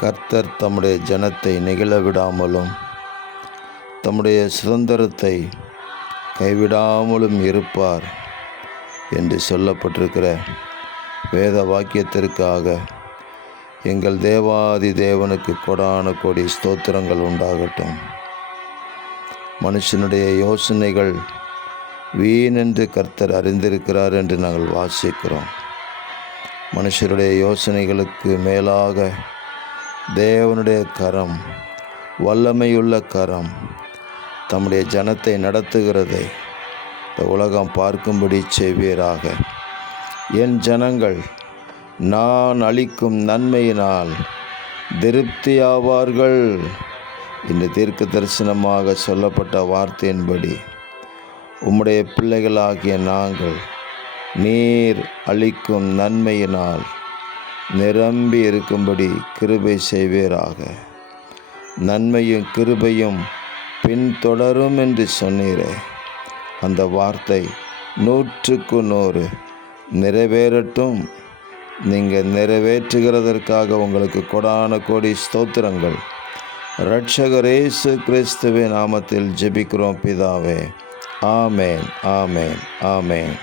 கர்த்தர் தம்முடைய ஜனத்தை நெகிழ விடாமலும் தம்முடைய சுதந்திரத்தை கைவிடாமலும் இருப்பார் என்று சொல்லப்பட்டிருக்கிற வேத வாக்கியத்திற்காக எங்கள் தேவாதி தேவனுக்கு கொடான கோடி ஸ்தோத்திரங்கள் உண்டாகட்டும். மனுஷனுடைய யோசனைகள் வீணென்று கர்த்தர் அறிந்திருக்கிறார் என்று நாங்கள் வாசிக்கிறோம். மனுஷருடைய யோசனைகளுக்கு மேலாக தேவனுடைய கரம், வல்லமையுள்ள கரம் தம்முடைய ஜனத்தை நடத்துகிறதை இந்த உலகம் பார்க்கும்படி செய்வீராக. என் ஜனங்கள் நான் அளிக்கும் நன்மையினால் திருப்தியாவார்கள் இந்த தீர்க்க தரிசனமாக சொல்லப்பட்ட வார்த்தையின்படி உம்முடைய பிள்ளைகளாகிய நாங்கள் நீர் அளிக்கும் நன்மையினால் நிரம்பி இருக்கும்படி கிருபை செய்வீராக. நன்மையும் கிருபையும் பின்தொடரும் என்று சொன்னீரே, அந்த வார்த்தை 100க்கு 100 நிறைவேறட்டும். நீங்கள் நிறைவேற்றுகிறதற்காக உங்களுக்கு கொடான கோடி ஸ்தோத்திரங்கள். இரட்சகர் இயேசு கிறிஸ்துவின் நாமத்தில் ஜெபிக்கிறோம் பிதாவே. ஆமேன், ஆமேன், ஆமேன்.